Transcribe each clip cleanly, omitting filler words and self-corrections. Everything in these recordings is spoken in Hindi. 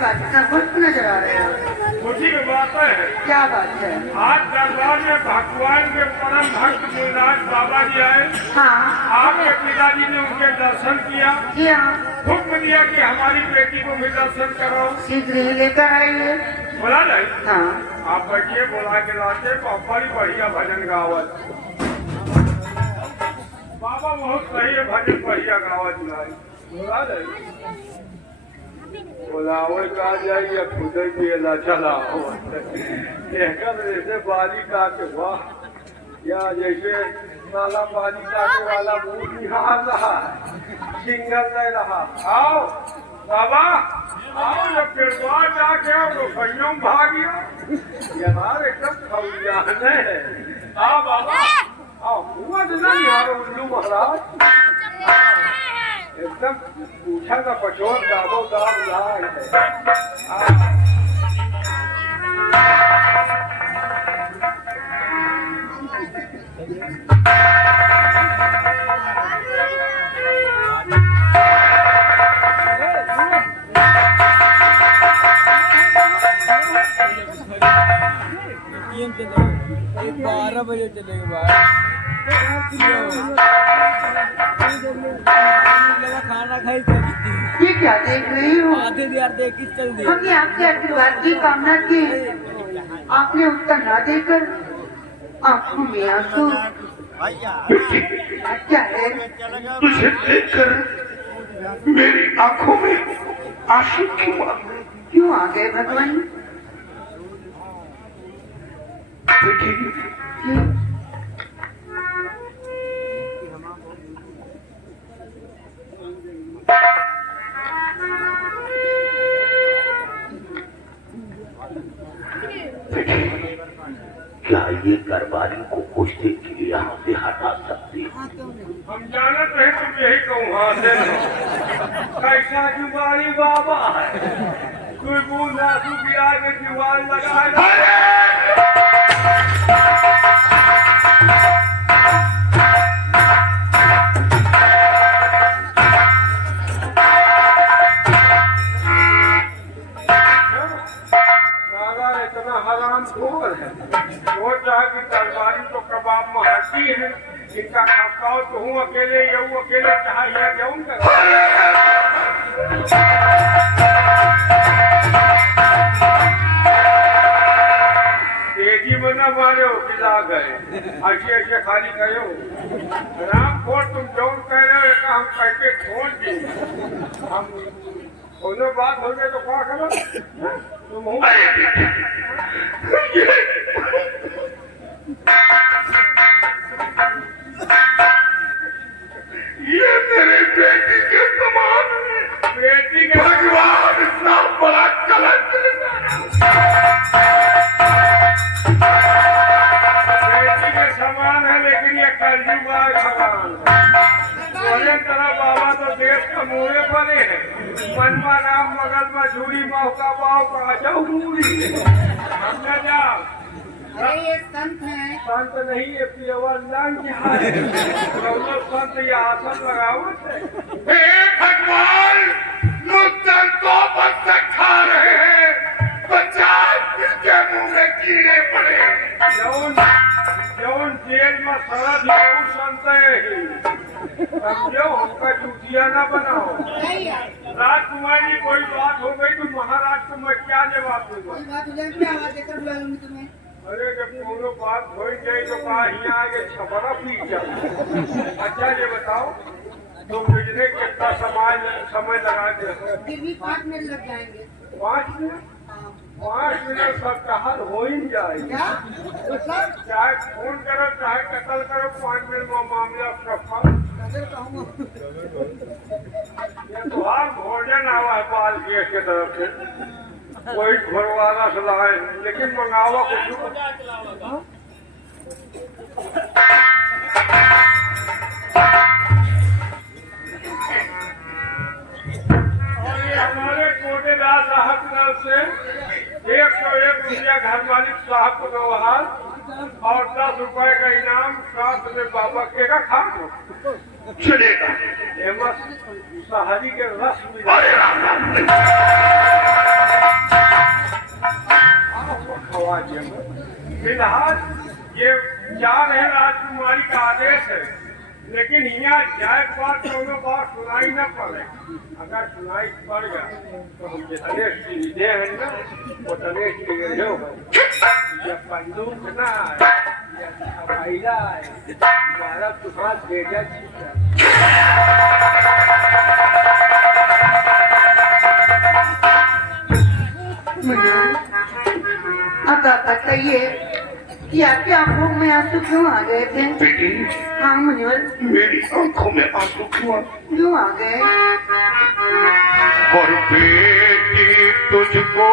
बात है, खुश नजर आ रहे हो। खुशी की बात है। क्या बात है? आज दरबार में भगवान के परम भक्त मुनिराज बाबा जी आए। हाँ। आपके पिताजी ने उनके दर्शन किया। हुक्म दिया कि हमारी बेटी को भी दर्शन करो। शीघ्र ही लेकर आइए। बोला जाए। हाँ। आप बैठिए, बोला के लाते बड़ी बढ़िया भजन गावत। बाबा बहुत सही है, भजन बढ़िया गावत लाए। बोला जाए। बोलावे का जाइए खुद ही अल्लाह चला जैसे बाली काटे वाह या जैसे नाला बाली काटे वाला मुंह निहार रहा है, सिंगल नहीं रहा। आओ बाबा आओ, जब पेड़वा जाके तो भैया भागियो यार एकदम खौजाने है। आओ बाबा आओ, हुआ नहीं यार उल्लू महाराज एकदम पूछा का पचोर दादो दाद लाल है। ये 12 बजे चलेंगे बाहर। खाना खाई ये क्या देख रही हो? आधे यार देख के चल दी। हमने आपके आशीर्वाद की कामना की, आपने उत्तर ना देकर आंखों में आंसू। क्या है? तुझे देखकर मेरी आंखों में आंसू क्यों आ गए भगवान? देखिए क्या ये गरबारी को कुछ देर के लिए यहाँ से हटा सकते हैं? हम जानत रहे तुम यही कहूँ हाँ से कैसा जुबानी बाबा है, कोई बूंद आंसू गिरा के दीवार लगाए। इनका खपकाओ तो हूँ अकेले चाहिए क्यों कर तेजी में न मारे हो पिला गए ऐसे ऐसे खाली करो राम खोर तुम जौन कह रहे हो हम कैसे छोड़ दी हम दोनों बात हो गए तो क्या करो तुम ये मेरे बेटी के समान है। बेटी के भगवान इतना बड़ा कलंक बेटी के समान है, लेकिन ये कलयुग समान तरह बाबा तो देश का मुँहे बने हैं। मनवा राम मगल में झूरी मौका पाओ का मूरी हमने जाओ। अरे ये संत है। संत नहीं ये पियवर है। संत ये आसन लगाओ। हे भगवान, मुझसे तो बच्चे खा रहे हैं, बचाए जिनके मुंह में कीड़े पड़े। जौन जेल में सरद है वो संत है। समझो हमका चूतिया न बनाओ। राजकुमारी कोई बात हो गई तो महाराज को मैं क्या जवाब दूंगा? अरे जब दोनों बात हो गई तो कहा यहाँ आगे छपरा पीट जाओ। अच्छा ये बताओ तुम बिजली कितना समय लगा दे? फिर भी 5 मिनट लग जाएंगे। 5 मिनट? 5 मिनट सब कहल हो ही जाएगा। चाहे फोन करो चाहे कतल करो 5 मिनट में मामला सफल। तुम्हार भोजन आवा है पाल के तरफ से कोई घरवाला सलाह है, लेकिन मंगावा कुछ और ये हमारे कोटेदार साहब से 101 रुपया घर मालिक साहब को व्यवहार और 10 रुपए का इनाम साथ में बाबा के का खा लो चलेगा। एमस सहारी के रस में अरे राम राम। खवा दिया। फिलहाल ये जा रहे राजकुमारी का आदेश है, लेकिन यहाँ जाए बात दोनों बात सुनाई न पड़े। अगर सुनाई पड़ गया तो हम जितने सीधे हैं ना उतने सीधे हो। ये बंदूक ना ये हवाईला है, हमारा तुम्हारा बेटा मुनिवर, अब आप बताइए कि आपकी आंखों में आंसू क्यों आ गए थे? बेटी, हाँ मुनिवर, मेरी आंखों में आंसू क्यों आ गए? और बेटी तुझको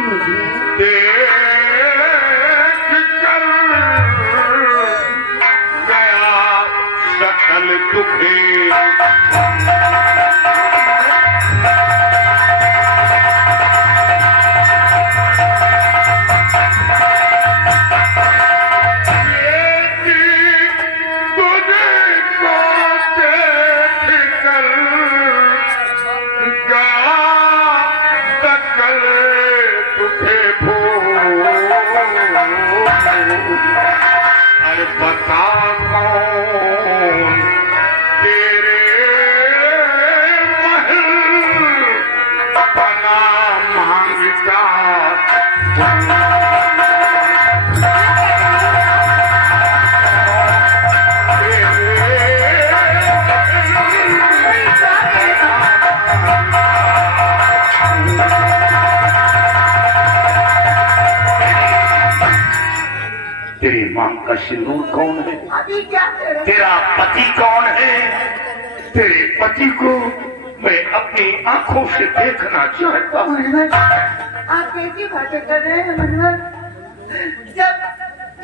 मुझे देख कर गया सकल दुखे। अरे बता कौन तेरे महल बना मांगता। तेरी मां का सिंदूर कौन है? अभी क्या करें? तेरा पति कौन है? तेरे पति को मैं अपनी आंखों से देखना चाहता हूँ। मुनिवर, आप कैसी बातें कर रहे हैं मुनिवर? जब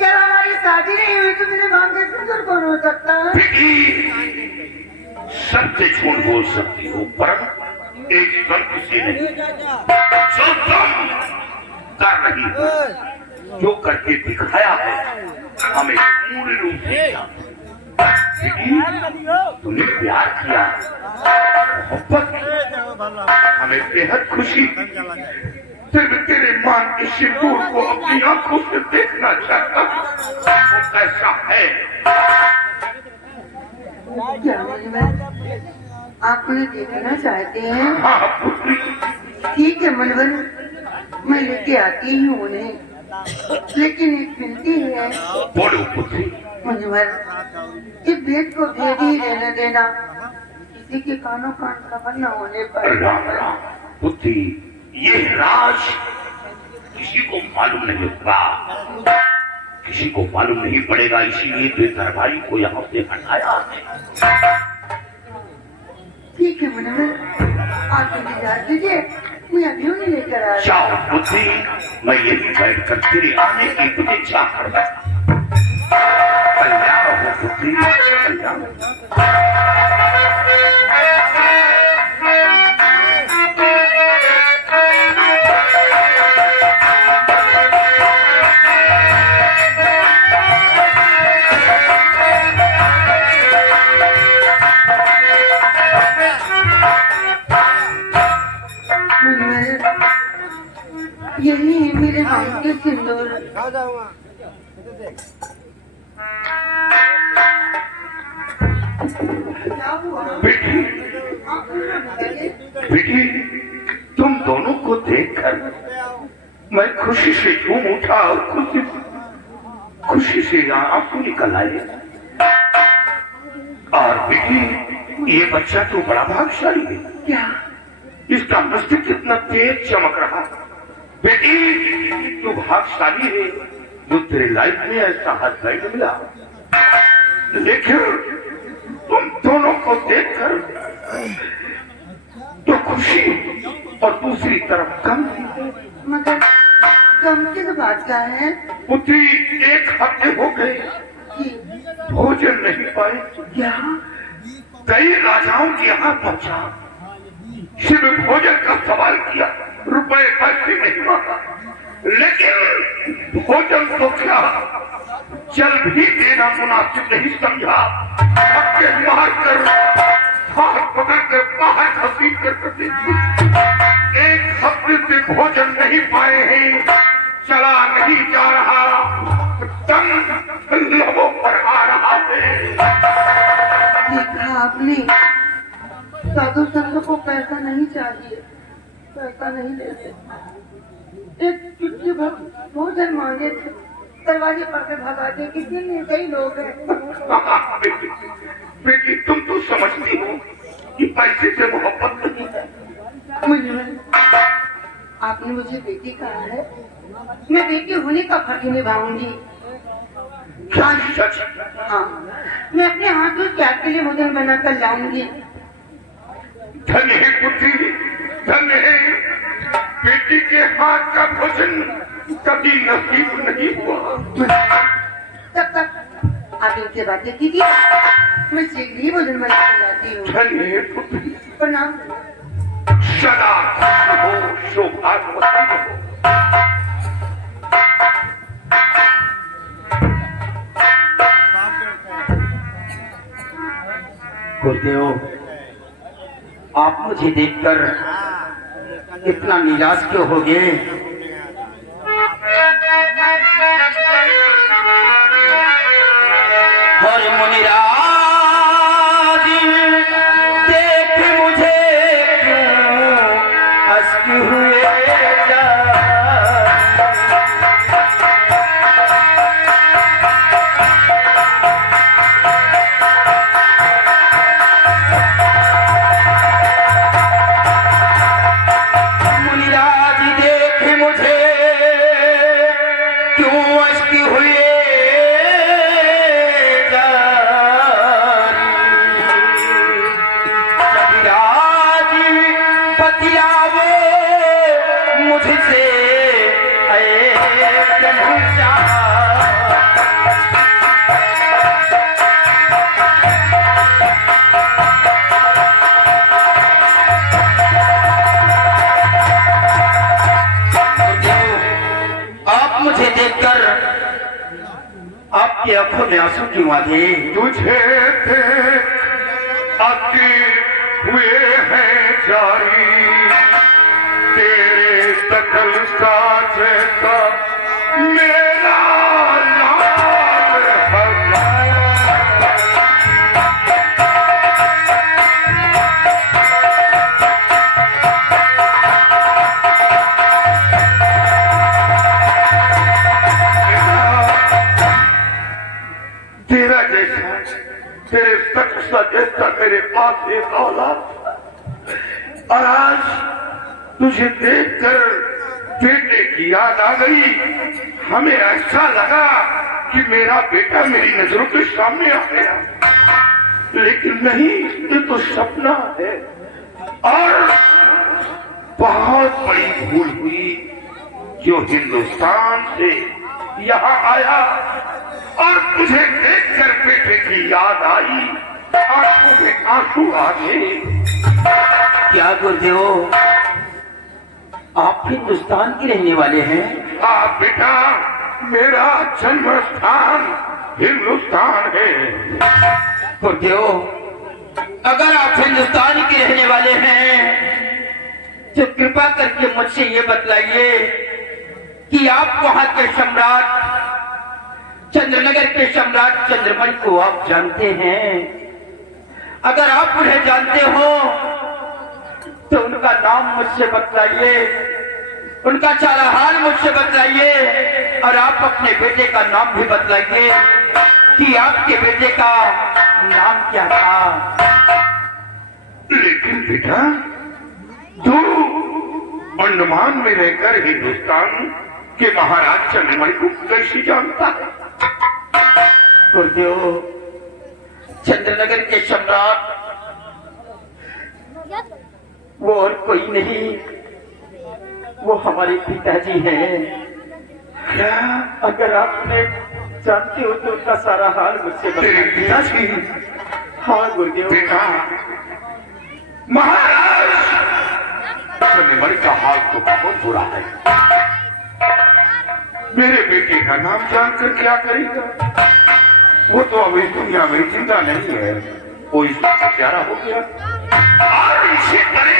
हमारी शादी नहीं हुई तो मेरे मांग का सिंदूर कौन हो सकता है? बेटी, सत्य झूठ बोल सकती हो, पर एक संत से नहीं। जो तुम कर रही हो, जो करके दिखाया है, हमें पूर्ण रूप से तुमने प्यार किया, मोहब्बत हमें बेहद खुशी। सिर्फ तेरे मां के सिंदूर को अपनी आंखों से देखना चाहता हूं, वो कैसा है। क्या मुनिवर, आप मुझे देखना चाहते हैं? हाँ पुत्री, ठीक है मुनिवर, मैं लेके आती ही हूँ उन्हें, लेकिन एक विनती है बोलो पुत्री। मुनिवर, इस भेद को भेद ही रहने देना, किसी के कानों कान खबर न होने पर। राम राम पुत्री, ये राज किसी को मालूम नहीं होगा, किसी को मालूम नहीं पड़ेगा, इसीलिए तो दरबारी को यहाँ से हटाया है। ठीक है मुनिवर, आप मुझे इजाजत दीजिए, मैं अभी उन्हें लेकर आ रही हूँ। जाओ पुत्री, मैं यही बैठ कर तेरे आने की प्रतीक्षा करता। कल्याण हो पुत्री, कल्याण। यही है मेरे मांग के सिंदूर। बेटी, बेटी, तुम दोनों को देखकर मैं खुशी से झूम उठा और खुशी से यहाँ आंसू निकल आए। और बेटी, ये बच्चा तो बड़ा भाग्यशाली है। क्या? इसका मस्तिष्क कितना तेज चमक रहा। बेटी, तू भाग्यशाली है जो तेरे लाइफ में ऐसा हस्बैंड मिला। लेकिन तुम दोनों को देखकर तो खुशी और दूसरी तरफ गम। मगर गम किस बात का है? पुत्री, 1 हफ्ते हो गए कि भोजन नहीं पाए। क्या? कई राजाओं के यहाँ पहुंचा, सिर्फ भोजन का सवाल किया, रुपए पैसे नहीं मांगा, लेकिन भोजन तो क्या चल भी देना मुनासिब नहीं समझा। धक्के मारकर हाथ पकड़कर बाहर घसीट कर देती। एक हफ्ते से भोजन नहीं पाए हैं, चला नहीं जा रहा, तन लबों पर आ रहा है। देखा आपने, साधु संत को पैसा नहीं चाहिए, पैसा नहीं लेते। एक चुटकी भर भोजन मांगे थे, दरवाजे पर से भगाते, किसी ने कई लोग हैं। बेटी तुम तो समझती हो कि पैसे से मोहब्बत नहीं है। आपने मुझे बेटी कहा है, मैं बेटी होने का फर्ज निभाऊंगी। सच? हाँ, मैं अपने हाथों से आपके लिए भोजन बनाकर लाऊंगी। धन्य है पुत्री, धन्य है। बेटी के हाथ का भोजन कभी नसीब नहीं हुआ। तब तक आप इनसे बातें कीजिए, मैं शीघ्र ही भोजन बनाकर लाती हूँ। धन्य है पुत्री। प्रणाम। सदा हो, सौभाग्यवती हो। गुरुदेव, आप मुझे देखकर इतना निराश क्यों हो गए? और मुनिराज देख मुझे क्यों अश्क हुए जा। आपकी आंखों में आंसू क्यों आ गए? तुझे देख अति हुए हैं जारी, तेरे दखल का जैसा मेरा नाम तेरा जैसा, तेरे सच सा जैसा मेरे पास एक औलाद। और आज तुझे देखकर बेटे की याद आ गई। हमें ऐसा लगा कि मेरा बेटा मेरी नजरों के सामने आ गया, लेकिन नहीं, ये तो सपना है। और बहुत बड़ी भूल हुई जो हिंदुस्तान से यहाँ आया और तुझे देखकर बेटे की याद आई, आंखों में आंसू आ गए। क्या गुरुदेव, आप हिंदुस्तान के रहने वाले हैं? हाँ बेटा, मेरा जन्म स्थान हिंदुस्तान है। गुरुदेव, अगर आप हिंदुस्तान के रहने वाले हैं तो कृपा करके मुझसे ये बतलाइए कि आप वहां के सम्राट चंद्रनगर के सम्राट चंद्रमणि को आप जानते हैं? अगर आप उन्हें जानते हो तो उनका नाम मुझसे बतलाइए, उनका सारा हाल मुझसे बतलाइए, और आप अपने बेटे का नाम भी बतलाइए कि आपके बेटे का नाम क्या था। लेकिन बेटा, तू अंडमान में रहकर हिंदुस्तान के महाराज चंद्रमणि को कैसे जानता है? गुरुदेव, चंद्रनगर के सम्राट वो और कोई नहीं, वो हमारे पिताजी हैं। क्या? अगर आपने जानते हो तो उनका सारा हाल मुझसे तेरे बताइए। पिताजी? हाँ गुरुदेव। बेटा, महाराज चंद्रमणि का हाल तो बहुत बुरा है। मेरे बेटे का नाम जानकर क्या करेगा? वो तो अभी दुनिया में जिंदा नहीं है, वो इसका प्यारा हो गया। और इसी तरह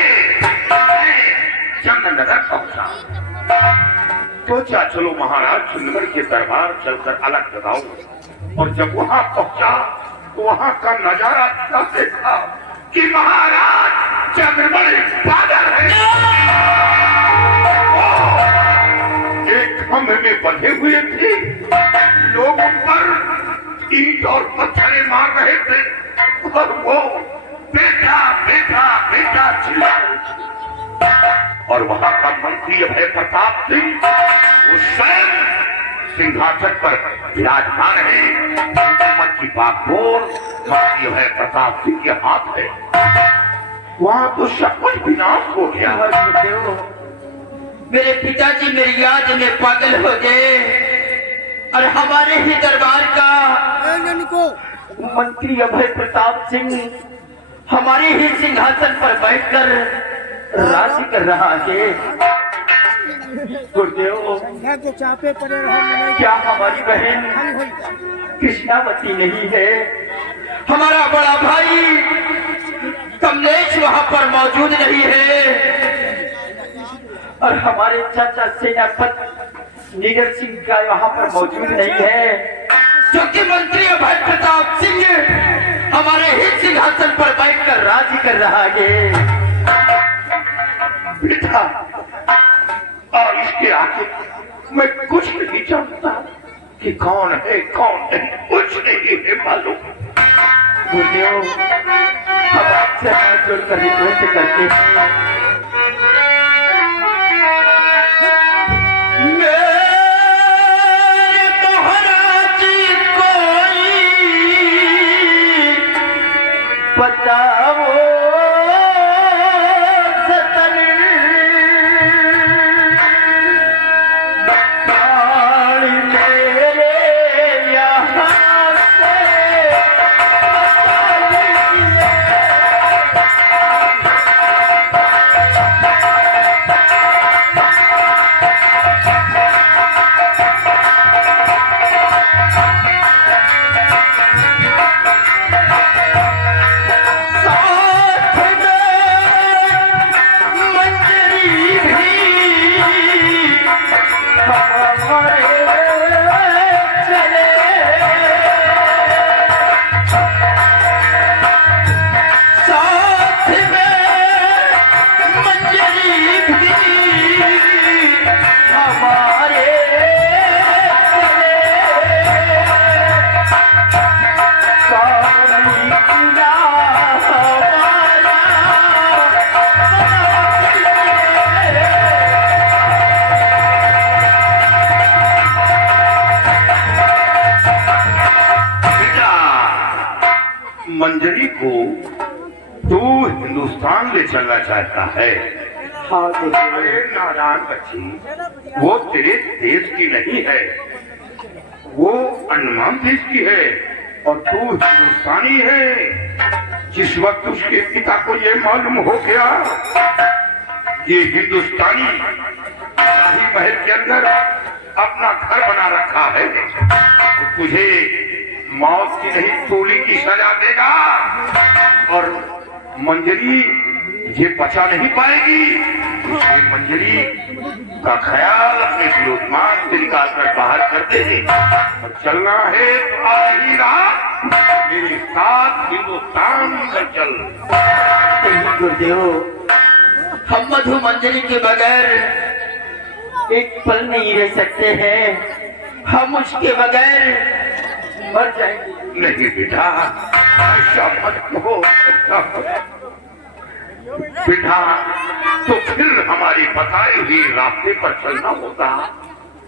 चंद्रनगर पहुंचा। सोचा चलो महाराज चंद्रनगर के दरबार चलकर अलग लगाओ। और जब वहां पहुंचा तो वहां का नजारा इतना देखा कि महाराज चंद्रनगर पागल है। एक खंभे में बंधे हुए थे, लोग उन पर ईंट और पत्थरें मार रहे थे और वो बेटा बेटा बेटा चिल्ला रहे थे। और वहां का मंत्री अभय प्रताप सिंह वो स्वयं सिंहासन पर विराजमान है। हुकूमत की बागडोर मंत्री अभय प्रताप सिंह के हाथ है। वहां तो सब कुछ विनाश हो गया। मेरे पिताजी मेरी याद में पागल हो गए और हमारे ही दरबार का मंत्री अभय प्रताप सिंह हमारे ही सिंहासन पर बैठकर राज कर रहा है। गुरुदेव, क्या हमारी बहन कृष्णावती नहीं है? हमारा बड़ा भाई कमलेश वहां पर मौजूद नहीं है और हमारे चाचा सेनापति नीरज सिंह का वहां पर मौजूद नहीं है, क्योंकि मंत्री अभय प्रताप सिंह हमारे ही सिंहासन पर बैठकर राज कर रहा है। बेटा, और इसके आगे मैं कुछ नहीं जानता कि कौन है कौन नहीं, कुछ नहीं है मालूम। गुरुदेव, हम आपसे हाथ जोड़कर रिक्वेस्ट करते हैं, बताओ सतन प्राण मेरे यहाँ से मंजरी को तू हिंदुस्तान ले चलना चाहता है। अरे नारायण बच्ची, वो तेरे देश की नहीं है, वो अंडमान देश की है और तू हिंदुस्तानी है। जिस वक्त उसके पिता को ये मालूम हो गया ये हिंदुस्तानी शाही महल के अंदर अपना घर बना रखा है, तो तुझे मौत की नहीं गोली की सजा देगा और मंजरी ये बचा नहीं पाएगी। इसलिए मंजरी का ख्याल अपने विरोधमान से निकाल कर बाहर कर दे और चलना है तो आज ही रात मेरे साथ हिंदुस्तान में चल। गुरुदेव, हम मधु मंजरी के बगैर एक पल नहीं रह सकते हैं, हम उसके बगैर मर जाएंगे। नहीं बेटा, ऐसा मत कहो, बेटा तो फिर हमारी बताई हुई रास्ते पर चलना होगा।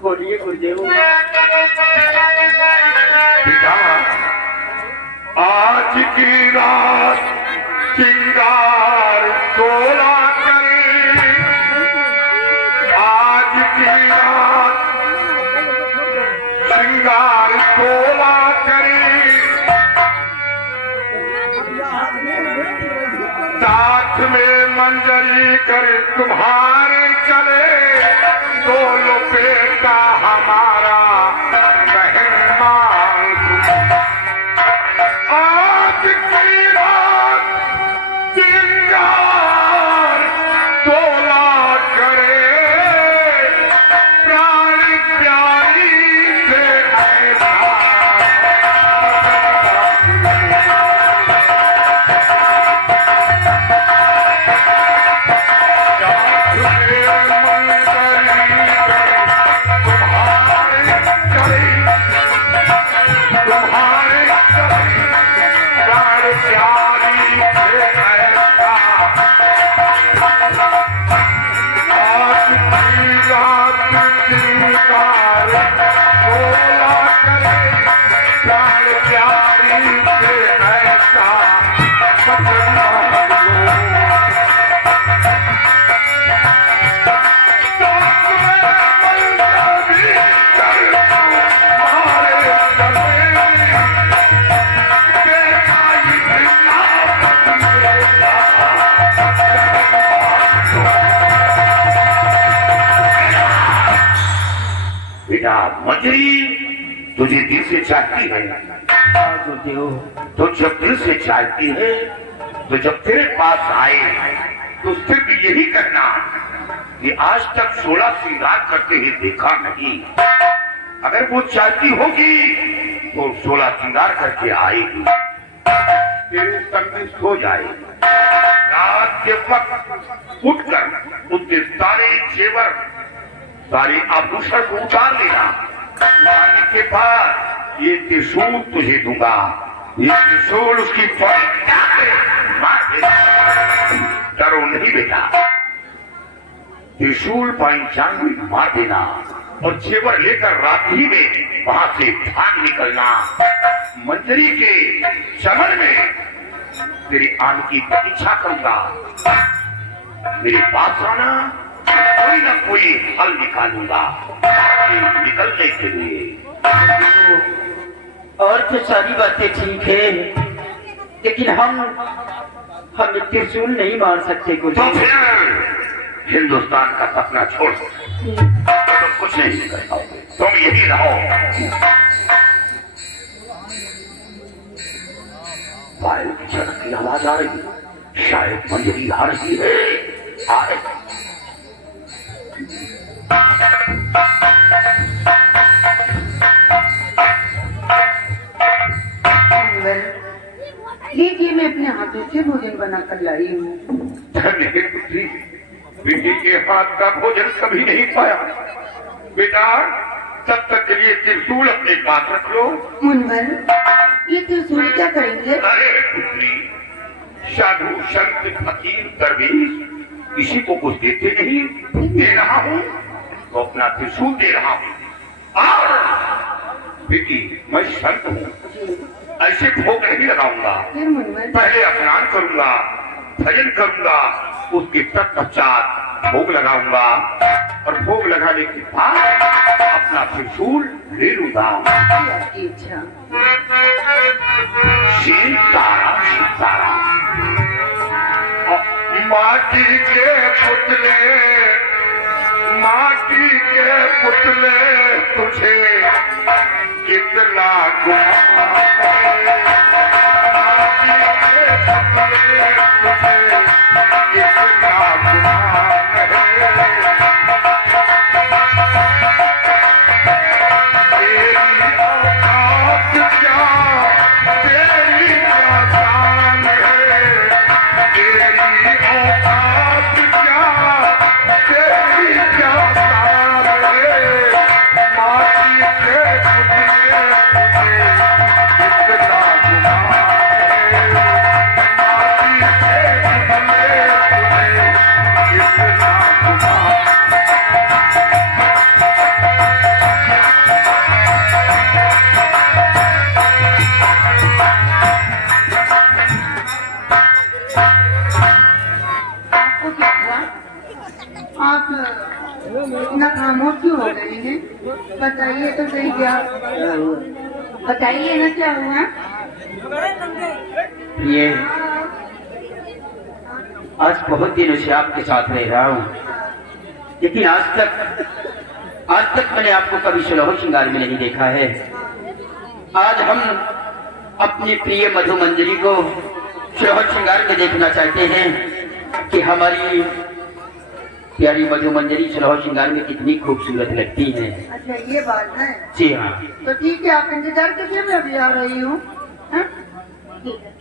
बोलिए गुरुदेव। बेटा, आज की रात श्रृंगार तोला करे, आज की रात श्रृंगार तोला करे, साथ में मंजरी कर तुम्हारे चले, बोलो बेटा हमारा रहमान आज की रात चिंगार तोला करे प्राण प्यारी से ऐसा बेटा मंजरी तुझे दिल से चाहती है तो जब दिल से चाहती है तो जब तेरे पास आए तो सिर्फ यही कहना कि आज तक 16 श्रृंगार करते ही देखा नहीं। अगर वो चाहती होगी तो 16 श्रृंगार करके आएगी, तेरे संग में सो जाएगी। रात के वक्त उठकर उसके सारे जेवर सारे आभूषण को उतार लेना। उतारने के बाद ये त्रिशूल तुझे दूंगा, ये त्रिशूल उसकी मार देना। डरो नहीं बेटा, त्रिशूल पंचांग में मार देना और जेवर लेकर रात्रि में वहां से भाग निकलना। मंजरी के चमन में तेरी आने की प्रतीक्षा करूंगा। मेरे पास आना, कोई ना कोई हल निकालूंगा निकलने के लिए। और तो सारी बातें ठीक है, लेकिन हम त्रिशूल नहीं मार सकते कुछ। तो फिर हिंदुस्तान का सपना छोड़ तुम कुछ नहीं कर पाओगे, तुम यही रहो। पायल की झड़क की आवाज आ रही है, शायद मंजरी आ रही है। आ रही लीजिए, मैं अपने हाथों से भोजन बनाकर लाई हूँ। धन्य है पुत्री, बेटी के हाथ का भोजन कभी नहीं पाया। बेटा तब तक के लिए त्रिशूल अपने पास रख लो। मुनवर, ये त्रिशूल क्या करेंगे? अरे पुत्री, साधु संत फकीर दरवेश किसी को कुछ देते नहीं, दे रहा हूँ तो अपना त्रिशूल दे रहा हूँ। और बेटी मैं संत हूँ, ऐसे भोग नहीं लगाऊंगा। फिर मुनवर, पहले स्नान करूंगा, भजन करूंगा, उसके तत्पश्चात भोग लगाऊंगा और भोग लगाने के बाद अपना त्रिशूल ले लूंगा। आपकी इच्छा। सीताराम सीताराम। माटी के पुतले तुझे कितना गुमान है। माटी के पुतले तुझे कितना गुमान है। तेरी औकात क्या, तेरी क्या शान है। तेरी औकात क्या, तेरी क्या शान है। माटी के पुतले तुझे कितना गुमान है। माटी के पुतले तुझे कितना गुमान है। आपको क्या हुआ? आप इतना खामोश क्यों हो गए हैं? बताइए तो सही, क्या बताइए ना, क्या हुआ? ये आज बहुत दिनों से आपके साथ रह रहा हूँ, लेकिन आज तक आज तक मैंने आपको कभी सुलह श्रृंगार में नहीं देखा है। आज हम अपनी प्रिय मधु मंजरी को सुलह श्रृंगार में देखना चाहते हैं कि हमारी प्यारी मधु मंजरी सुलह श्रृंगार में कितनी खूबसूरत लगती है। अच्छा ये बात है। जी हाँ। तो ठीक है, आप इंतजार कीजिए, मैं अभी आ रही हूँ। हाँ? ठीक है।